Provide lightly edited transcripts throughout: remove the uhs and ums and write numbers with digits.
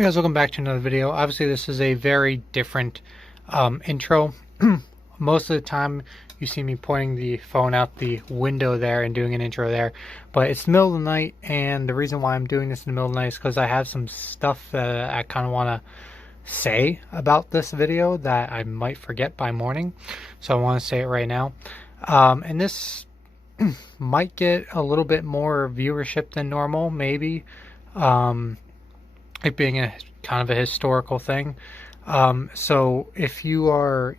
Hey guys, welcome back to another video. Obviously, this is a very different intro. Most of the time, you see me pointing the phone out the window there and doing an intro there. But it's the middle of the night, and the reason why I'm doing this in the middle of the night is because I have some stuff that I kind of want to say about this video that I might forget by morning. So I want to say it right now. And this might get a little bit more viewership than normal, maybe. It being a kind of a historical thing. So if you are,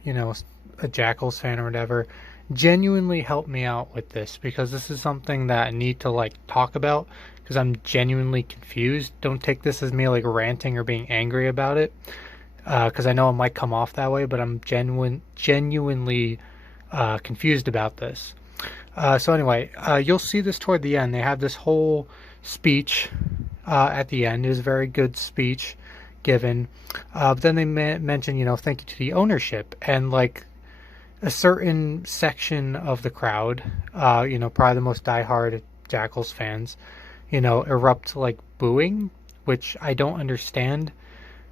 a Jackals fan or whatever, genuinely help me out with this, because this is something that I need to talk about, because I'm genuinely confused. Don't take this as me ranting or being angry about it, because I know it might come off that way, but I'm genuinely confused about this. So anyway, you'll see this toward the end. They have this whole speech at the end. It is a very good speech given. But then they mention, thank you to the ownership, and a certain section of the crowd, probably the most diehard Jackals fans, erupt booing, which I don't understand.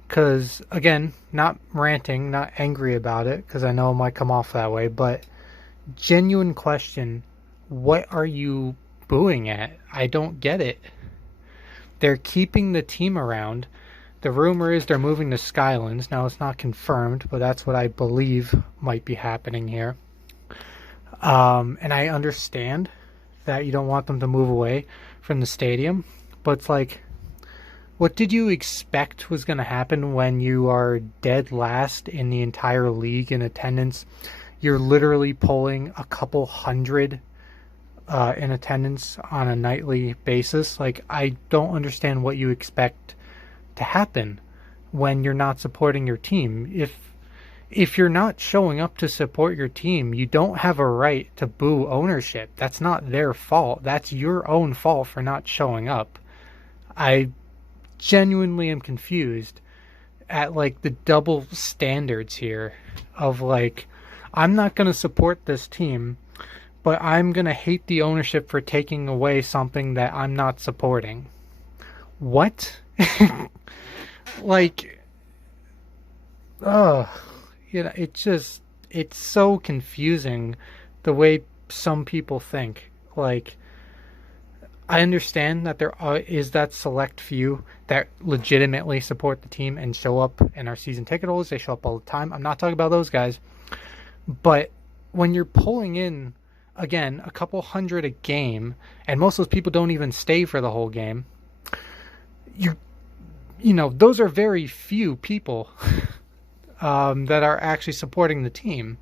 Because again, not ranting, not angry about it, because I know it might come off that way, but genuine question: what are you booing at? I don't get it. They're keeping the team around. The rumor is they're moving to Skylands. Now, it's not confirmed, but that's what I believe might be happening here. And I understand that you don't want them to move away from the stadium, but it's what did you expect was going to happen when you are dead last in the entire league in attendance? You're literally pulling a couple hundred in attendance on a nightly basis. I don't understand what you expect to happen when you're not supporting your team. If you're not showing up to support your team, you don't have a right to boo ownership. That's not their fault. That's your own fault for not showing up. I genuinely am confused at the double standards here of I'm not going to support this team, but I'm going to hate the ownership for taking away something that I'm not supporting. What? It's so confusing the way some people think. I understand that there is that select few that legitimately support the team and show up and are season ticket holders. They show up all the time. I'm not talking about those guys. But when you're pulling in, again, a couple hundred a game, and most of those people don't even stay for the whole game, those are very few people that are actually supporting the team.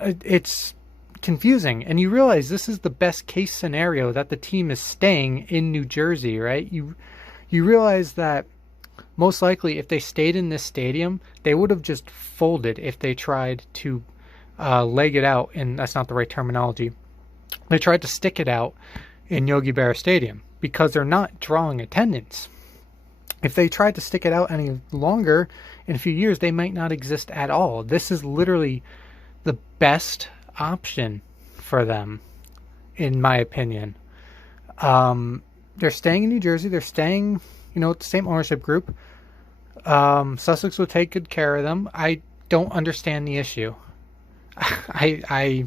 It's confusing, and you realize this is the best case scenario, that the team is staying in New Jersey, right? You realize that most likely if they stayed in this stadium, they would have just folded if they tried to leg it out, and that's not the right terminology. They tried to stick it out in Yogi Berra Stadium because they're not drawing attendance. If they tried to stick it out any longer, in a few years, they might not exist at all. This is literally the best option for them, in my opinion. They're staying in New Jersey. They're staying, with the same ownership group. Sussex will take good care of them. I don't understand the issue. I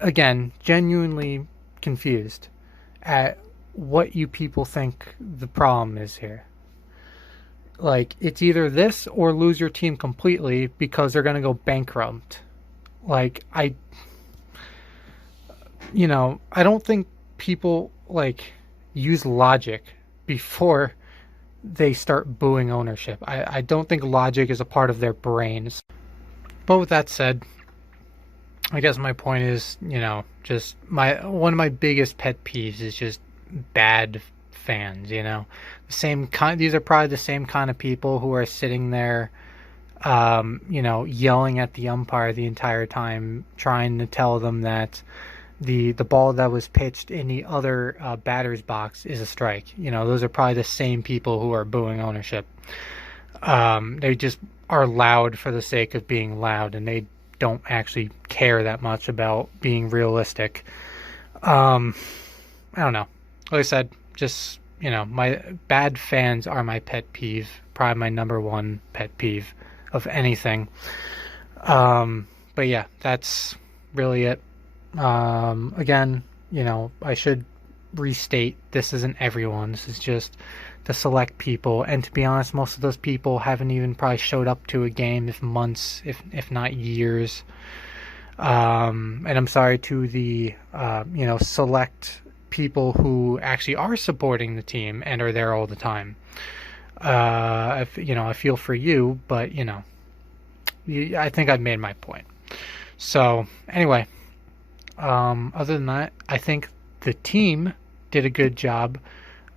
again, genuinely confused at what you people think the problem is here. It's either this or lose your team completely because they're going to go bankrupt. I don't think people use logic before they start booing ownership. I don't think logic is a part of their brains. But with that said, I guess my point is, just one of my biggest pet peeves is just bad fans. The same kind. These are probably the same kind of people who are sitting there, yelling at the umpire the entire time, trying to tell them that the ball that was pitched in the other batter's box is a strike. Those are probably the same people who are booing ownership. They just are loud for the sake of being loud, and they don't actually care that much about being realistic. I don't know. Like I said, just you know, my bad fans are my pet peeve, probably my number one pet peeve of anything. But yeah, that's really it. Again, you know, I should restate, this isn't everyone. This is just the select people. And to be honest, most of those people haven't even probably showed up to a game if months, if not years. And I'm sorry to the, you know, select people who actually are supporting the team and are there all the time. You know, I feel for you, but, you know, I think I've made my point. So, anyway, other than that, I think the team did a good job.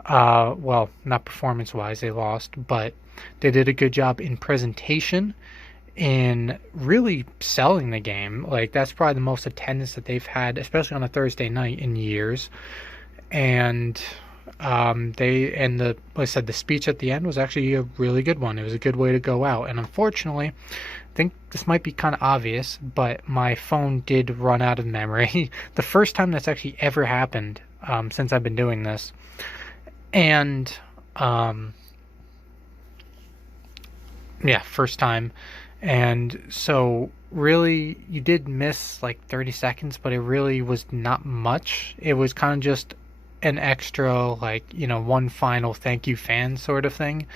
Well, not performance-wise, they lost, but they did a good job in presentation, in really selling the game. Like, that's probably the most attendance that they've had, especially on a Thursday night, in years. And like I said, the speech at the end was actually a really good one. It was a good way to go out. And unfortunately, I think this might be kind of obvious, but my phone did run out of memory. The first time that's actually ever happened since I've been doing this. And yeah, first time. And so really, you did miss like 30 seconds, but it really was not much. It was kind of just an extra, like, you know, one final thank you fan sort of thing.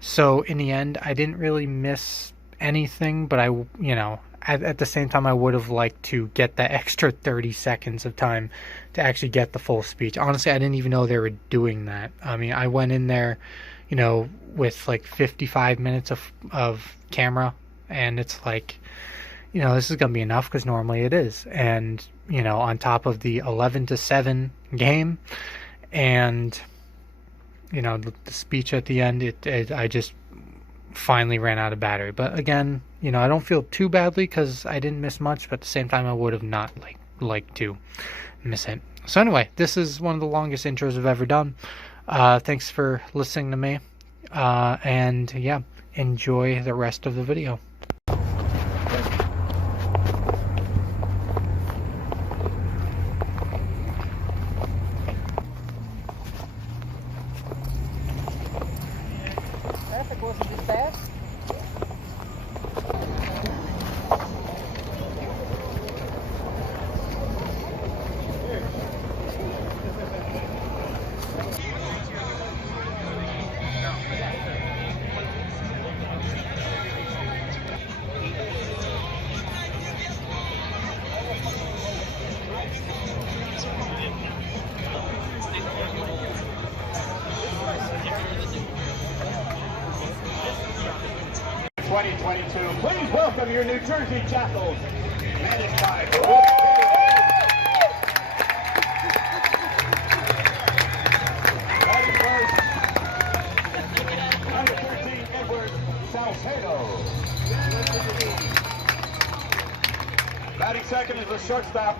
So in the end, I didn't really miss anything, but you know, at the same time, I would have liked to get that extra 30 seconds of time to actually get the full speech. Honestly, I didn't even know they were doing that. I mean, I went in there, you know, with like 55 minutes of camera, and it's like, you know, this is going to be enough, because normally it is. And, you know, on top of the 11-7 game, and, you know, the speech at the end, I just finally ran out of battery. But again, you know, I don't feel too badly because I didn't miss much, but at the same time, I would have not liked to miss it. So anyway, this is one of the longest intros I've ever done. Thanks for listening to me. And yeah, enjoy the rest of the video. Traffic wasn't too fast. Please welcome your New Jersey Jackals, managed by batting first, number 13, Edward Salcedo. Batting second is the shortstop,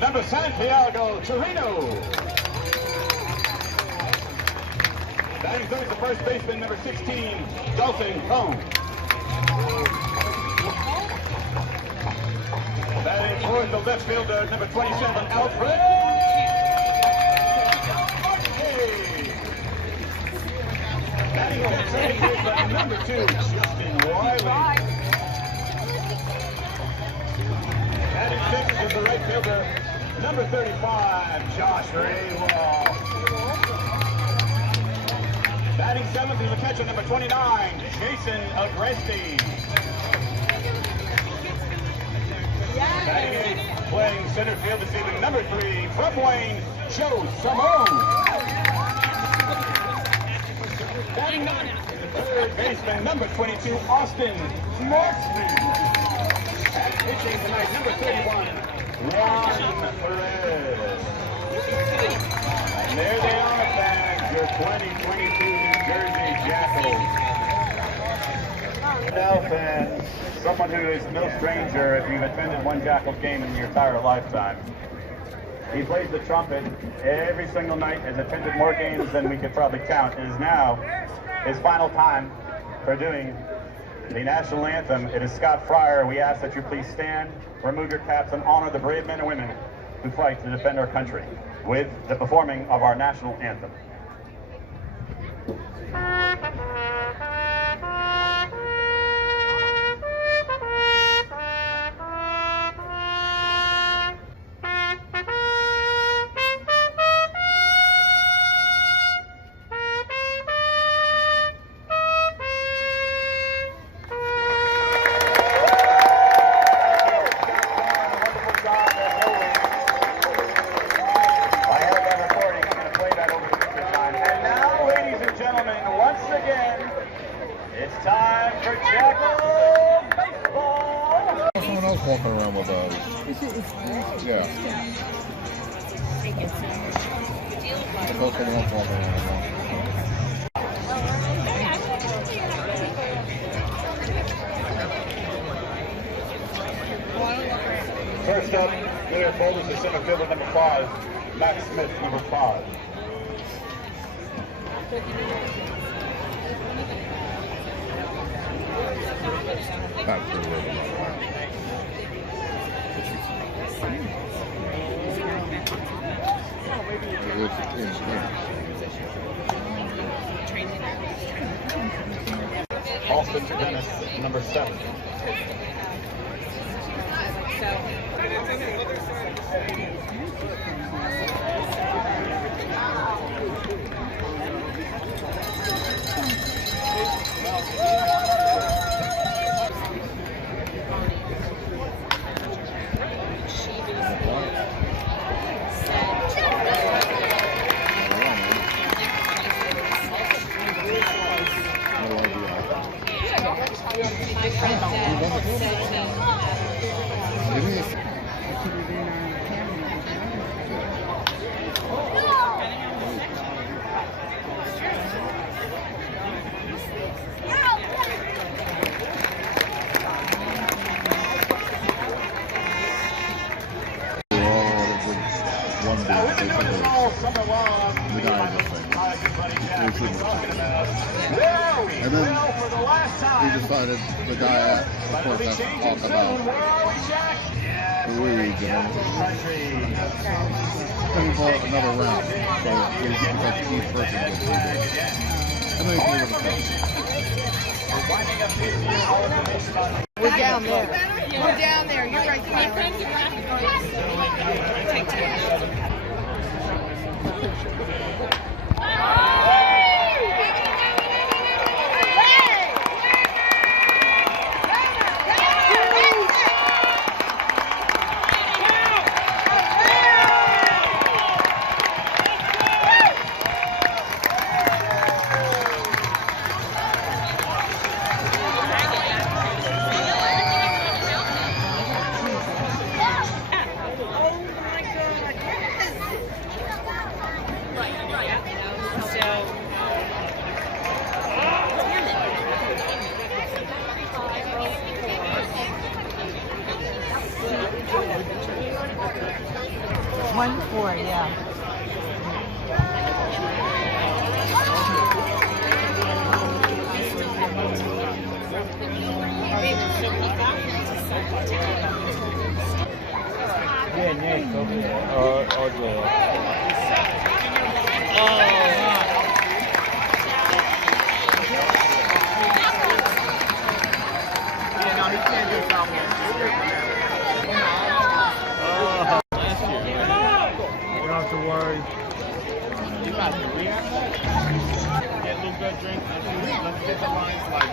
number Santiago Torino. Batting third is the first baseman, number 16, Dalton Cone. Batting fourth, the left fielder, number 27, Alfred. Batting fifth, second baseman, number 2, Justin Wiley. Batting sixth is the right fielder, number 35, Josh Raywall. Batting seventh is the catcher, number 29, Jason Agresti. Batting eighth, playing center field this evening, number 3, from Wayne, Joe Simone. Batting ninth, third baseman, number 22, Austin Marksman. And pitching tonight, number 31, Ron Perez. And there they are, fans, your 2022 New Jersey Jackals. Now, fans, someone who is no stranger if you've attended one Jackals game in your entire lifetime. He plays the trumpet every single night, has attended more games than we could probably count. It is now his final time for doing the national anthem. It is Scott Fryer. We ask that you please stand, remove your caps, and honor the brave men and women who fight to defend our country with the performing of our national anthem. Walking around with yeah. There's also one walking around. First up, York Boulders is center fielder number 5, Matt Smith, number 5. Back to the river. Austin to Dennis, number 7. And then we decided the guy, of course, has to talk about the league and then for another round. So because each person gets 3 games. And then you can leave it. We're down there. We're down there. You're right there. Take 2. One four, yeah. Yeah, Nick. Yeah, no, he can't do foul here. You don't have to worry. You got to get a little bit of drink. Let's get the lines like,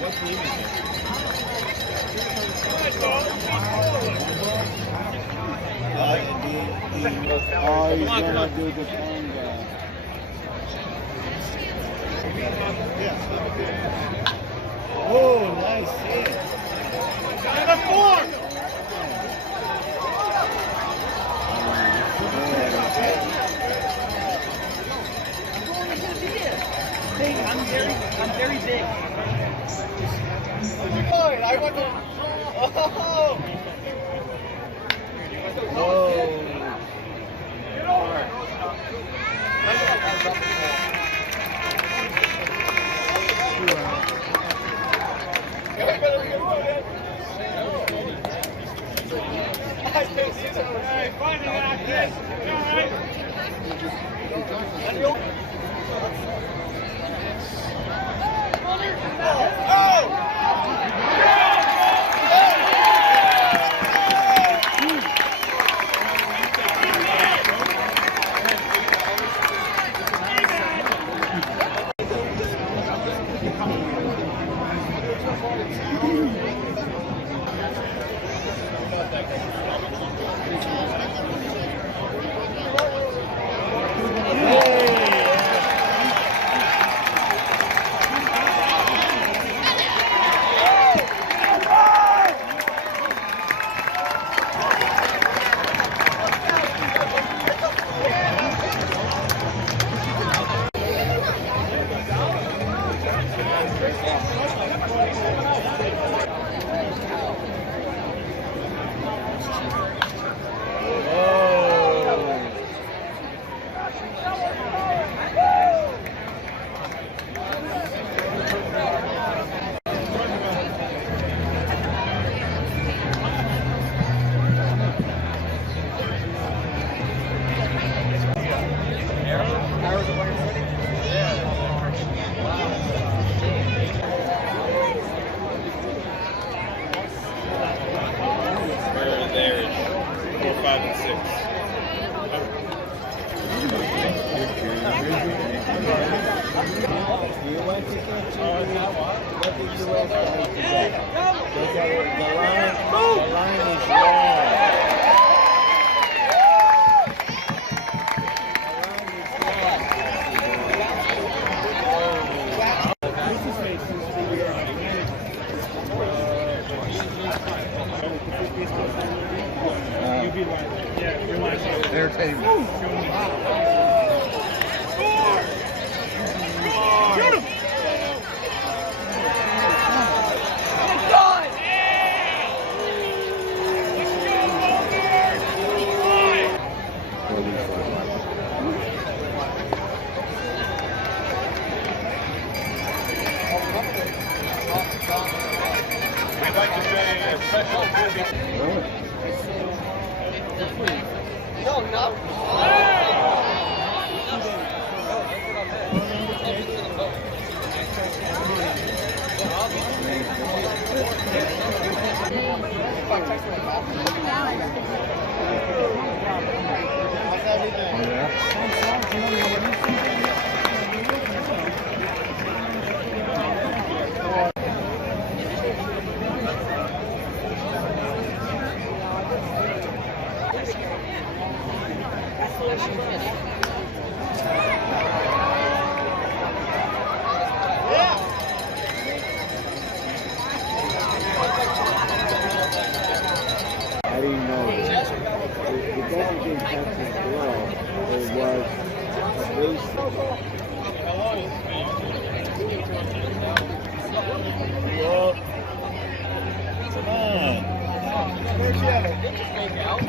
what's the evening? He's gonna do the phone guy. Oh, nice hit. Number 4! Hey, I'm very big. I want to. Oh! Whoa! Get over! Entertainment. We'd like to say a special happy. I didn't know that. It doesn't get Texas well. It was a basic. Come on. Where's the other? Did you make out?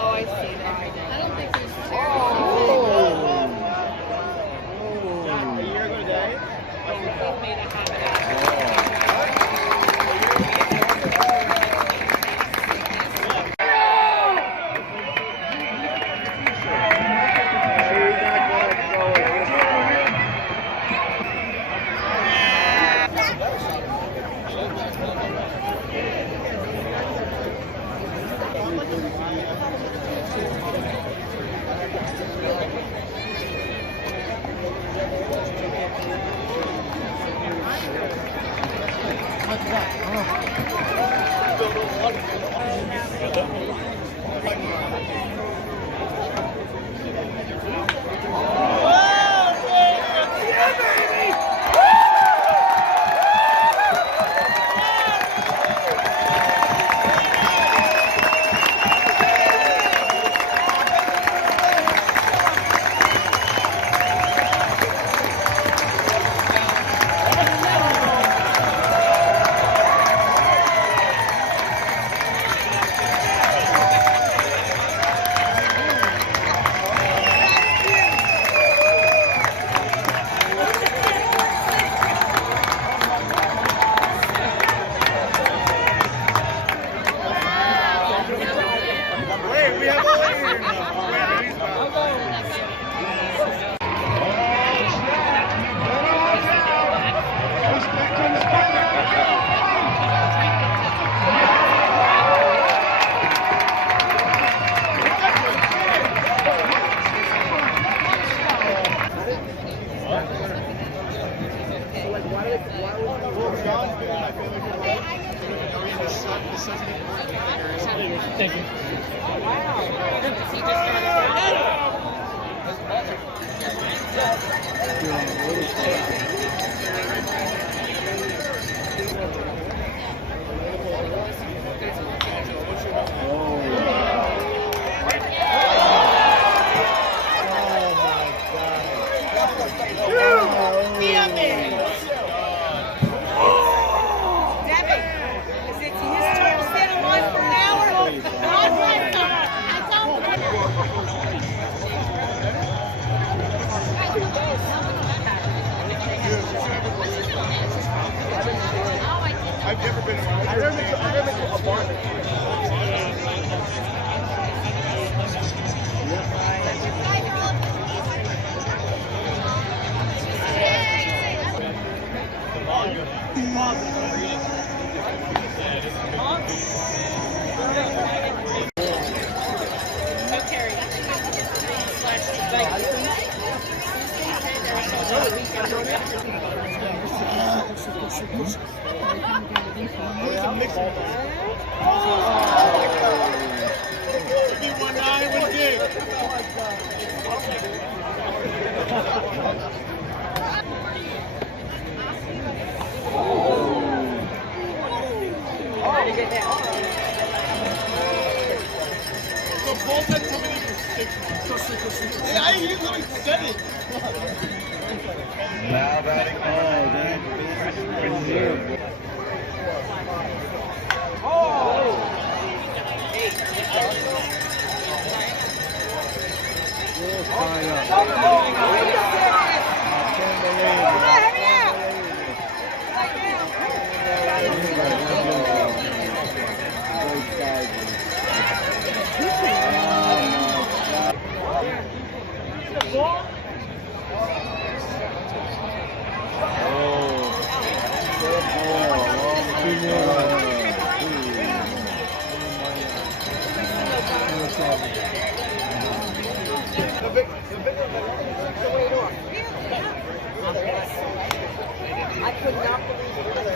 Oh, I see that. I don't think there's A year ago today? we made a habit. Thank you. I've never been to a bar. Now batting. I could not believe it.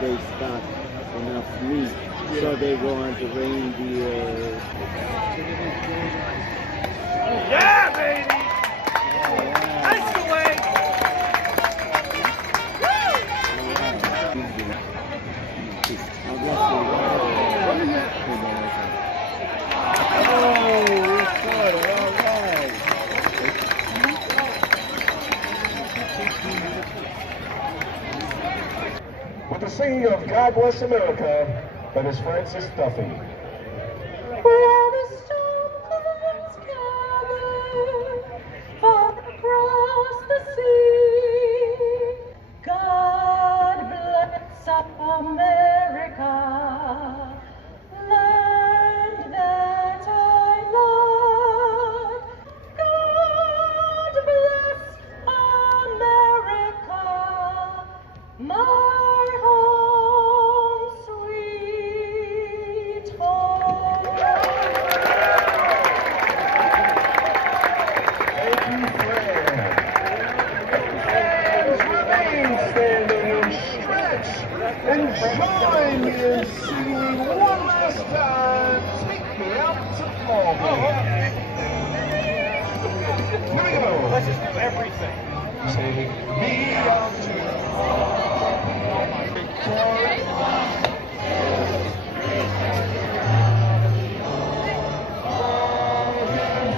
They stock enough meat, so they go on to reindeer. Yeah, baby! That's the way! With the singing of God Bless America, that is Francis Duffy. Where the storm clouds gather far across the sea, God bless America, land that I love. God to see me one last time. Take me out to Florida. Here we go. Let's just do everything. Take me out to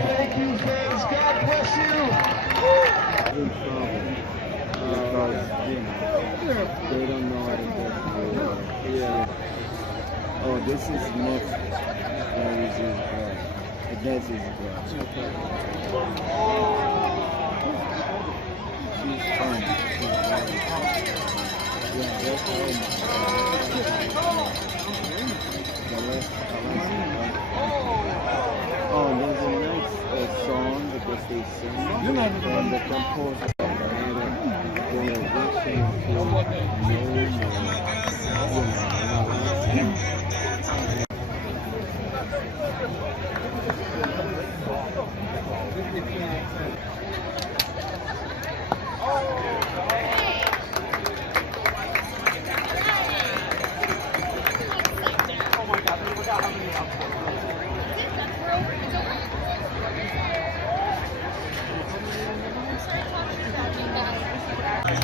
Thank you, fans. God bless you. In trouble because, you know, they don't know how to get through. Yeah. Oh, this is next. This is bad. This is bad. She's fun. She's very fun. Yeah, that's oh, there's a nice song because they sing and the composer they're wishing to know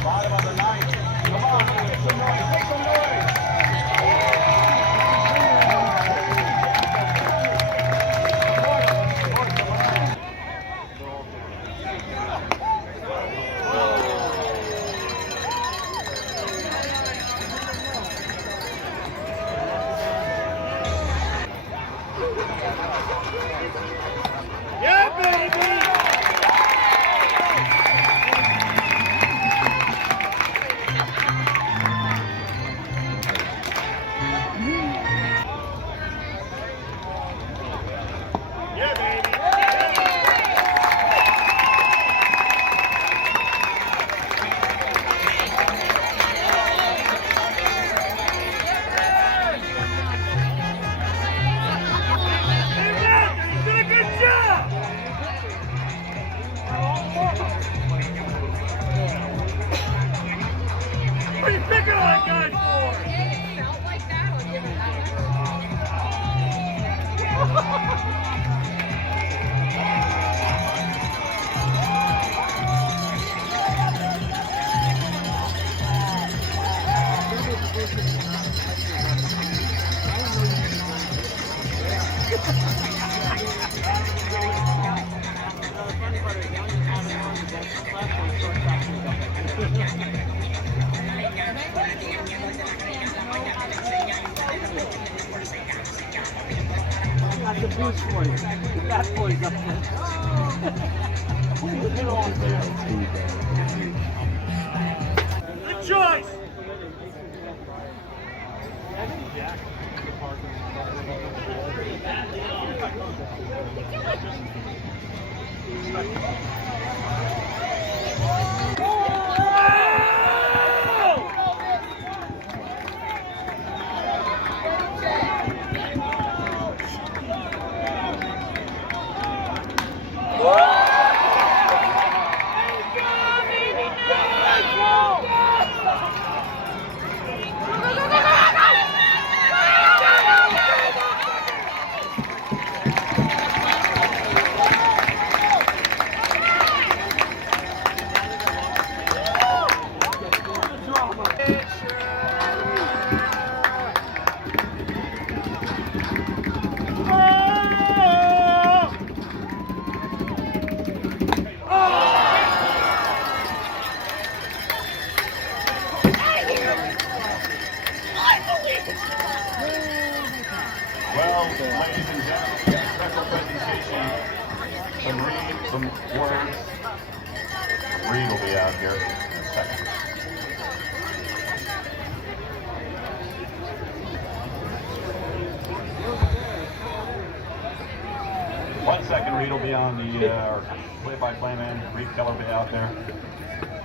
Bottom of the ninth. Come on, make some noise, make some noise. Yeah, baby! What are you picking on guys for? It felt like that. I'll give it that. That's the boost for you. The fat boys up there. Good choice! Well, ladies and gentlemen, special presentation from Reed, some words. Reed will be out here in a second. One second, Reed will be on the play-by-play man. Reed Keller will be out there.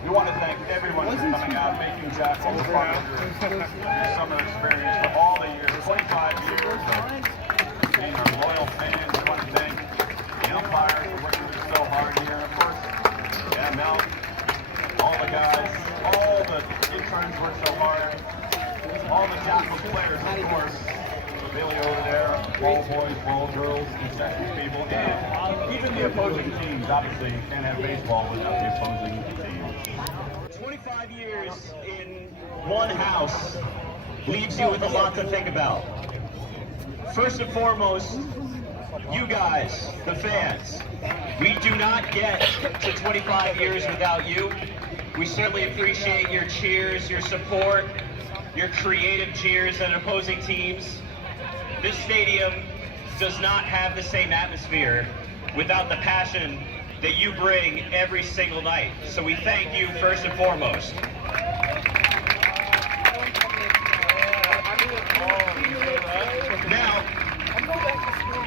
We want to thank everyone for coming out, making Jackals part of your summer experience for all the years, 25 years of being our loyal fans. We want to thank the umpires for working so hard here. Of course, yeah, Mel, all the guys, all the interns work so hard. all the Jackals players, of course. Billy over there, ball boys, ball girls, concession people, and even the opposing teams. Obviously, you can't have baseball without the opposing teams. 25 years in one house leaves you with a lot to think about. First and foremost, you guys, the fans. We do not get to 25 years without you. We certainly appreciate your cheers, your support, your creative cheers at opposing teams. This stadium does not have the same atmosphere without the passion that you bring every single night. So we thank you first and foremost. Now,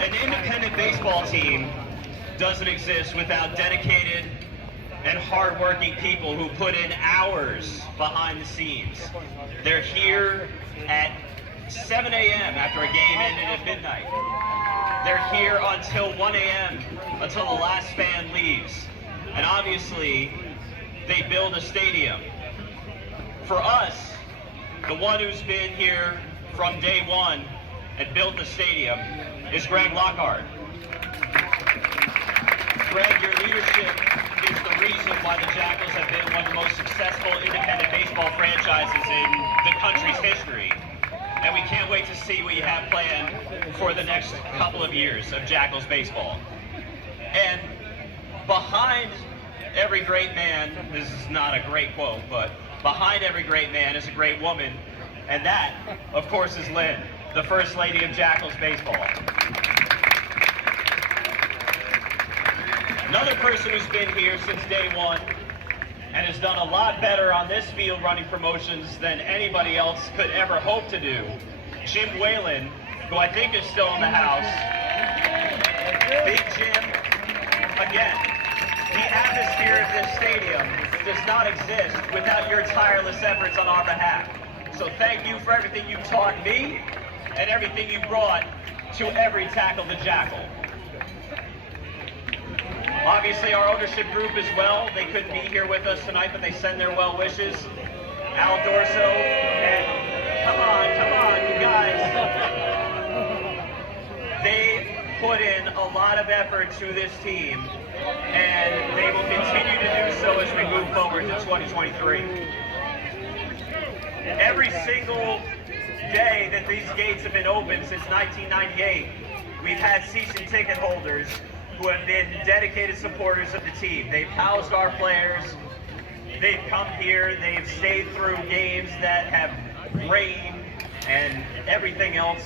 an independent baseball team doesn't exist without dedicated and hardworking people who put in hours behind the scenes. They're here at 7 a.m. after a game ended at midnight. They're here until 1 a.m. until the last fan leaves. And obviously, they build a stadium. For us, the one who's been here from day one and built the stadium is Greg Lockhart. Greg, your leadership is the reason why the Jackals have been one of the most successful independent baseball franchises in the country's history. And we can't wait to see what you have planned for the next couple of years of Jackals baseball. And behind every great man, this is not a great quote, but behind every great man is a great woman. And that, of course, is Lynn, the First Lady of Jackals baseball. Another person who's been here since day one and has done a lot better on this field running promotions than anybody else could ever hope to do, Jim Whalen, who I think is still in the house. Big Jim, again, the atmosphere of this stadium does not exist without your tireless efforts on our behalf. So thank you for everything you taught me and everything you brought to every Tackle the Jackal. Obviously, our ownership group as well. They couldn't be here with us tonight, but they send their well wishes. Al Dorso, and come on, you guys. They put in a lot of effort to this team, and they will continue to do so as we move forward to 2023. Every single day that these gates have been open since 1998, we've had season ticket holders who have been dedicated supporters of the team. They've housed our players, they've come here, they've stayed through games that have rained and everything else.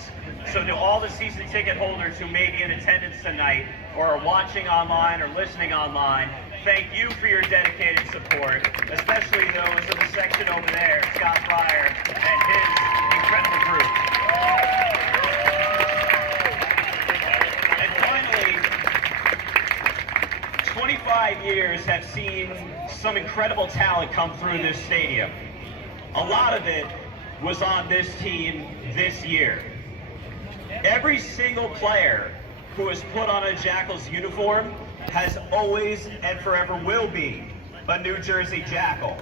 So to all the season ticket holders who may be in attendance tonight or are watching online or listening online, thank you for your dedicated support, especially those of the section over there, Scott Fryer and his incredible group. And finally, 25 years have seen some incredible talent come through this stadium. A lot of it was on this team this year. Every single player who has put on a Jackals uniform has always and forever will be a New Jersey Jackal.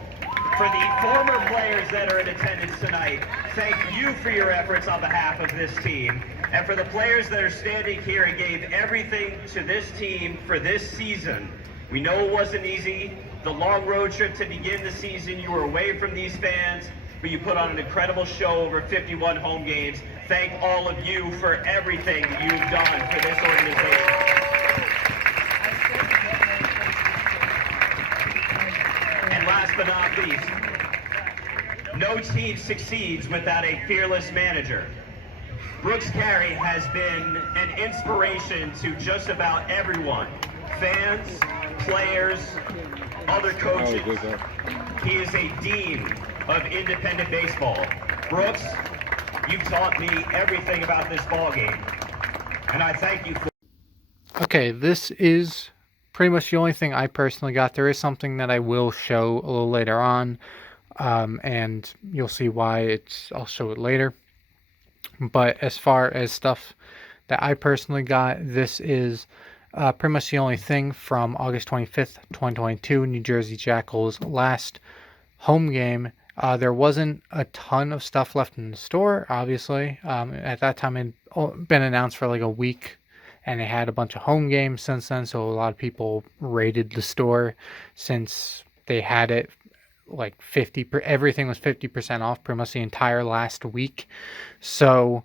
For the former players that are in attendance tonight, thank you for your efforts on behalf of this team. And for the players that are standing here and gave everything to this team for this season, we know it wasn't easy. The long road trip to begin the season, you were away from these fans, but you put on an incredible show over 51 home games. Thank all of you for everything you've done for this organization. And last but not least, no team succeeds without a fearless manager. Brooks Carey has been an inspiration to just about everyone. Fans, players, other coaches. He is a dean of independent baseball. Brooks, you've taught me everything about this ball game, and I thank you for. Okay, this is pretty much the only thing I personally got. There is something that I will show a little later on, and you'll see why. I'll show it later. But as far as stuff that I personally got, this is pretty much the only thing from August 25th, 2022, New Jersey Jackals' last home game There wasn't a ton of stuff left in the store, obviously. At that time, it had been announced for like a week, and they had a bunch of home games since then, so a lot of people raided the store since they had it like everything was 50% off pretty much the entire last week. So,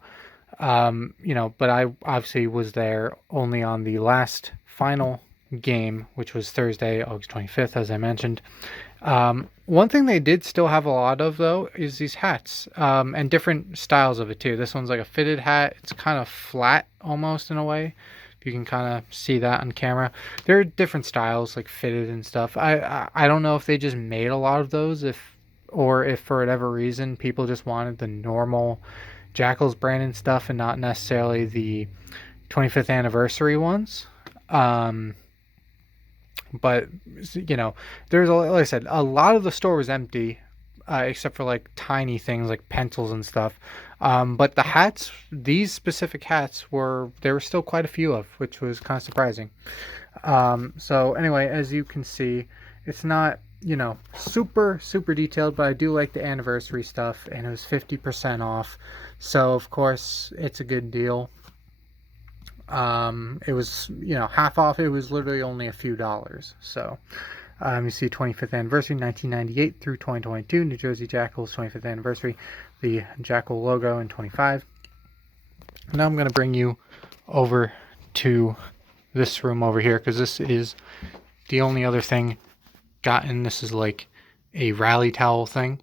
but I obviously was there only on the last final game, which was Thursday, August 25th, as I mentioned. One thing they did still have a lot of, though, is these hats, and different styles of it, too. This one's like a fitted hat. It's kind of flat, almost, in a way. You can kind of see that on camera. There are different styles, like fitted and stuff. I don't know if they just made a lot of those, or if for whatever reason people just wanted the normal Jackals branded stuff and not necessarily the 25th anniversary ones. But there's like I said, a lot of the store was empty, except for like tiny things like pencils and stuff. But the hats, these specific hats, there were still quite a few of, which was kind of surprising. So anyway, as you can see, it's not super detailed, but I do like the anniversary stuff, and it was 50% off, so of course it's a good deal. It was half off. It was literally only a few dollars. So you see 25th anniversary 1998 through 2022, New Jersey Jackals 25th anniversary, the Jackal logo in 25. Now I'm going to bring you over to this room over here, because this is the only other thing gotten. This is like a rally towel thing,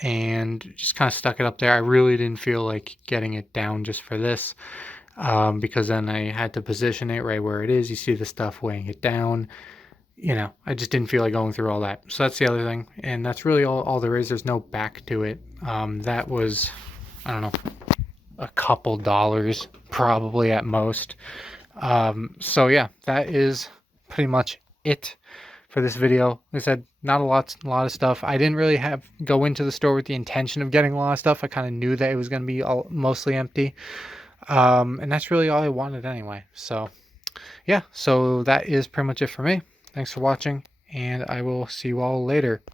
and just kind of stuck it up there. I really didn't feel like getting it down just for this, because then I had to position it right where it is. You see the stuff weighing it down. I just didn't feel like going through all that. So that's the other thing, and that's really all there is. There's no back to it. That was, I don't know, a couple dollars probably at most. So yeah, that is pretty much it for this video. Like I said, not a lot of stuff. I didn't really go into the store with the intention of getting a lot of stuff. I kind of knew that it was going to be mostly empty. And that's really all I wanted anyway. So yeah, so that is pretty much it for me. Thanks for watching, and I will see you all later.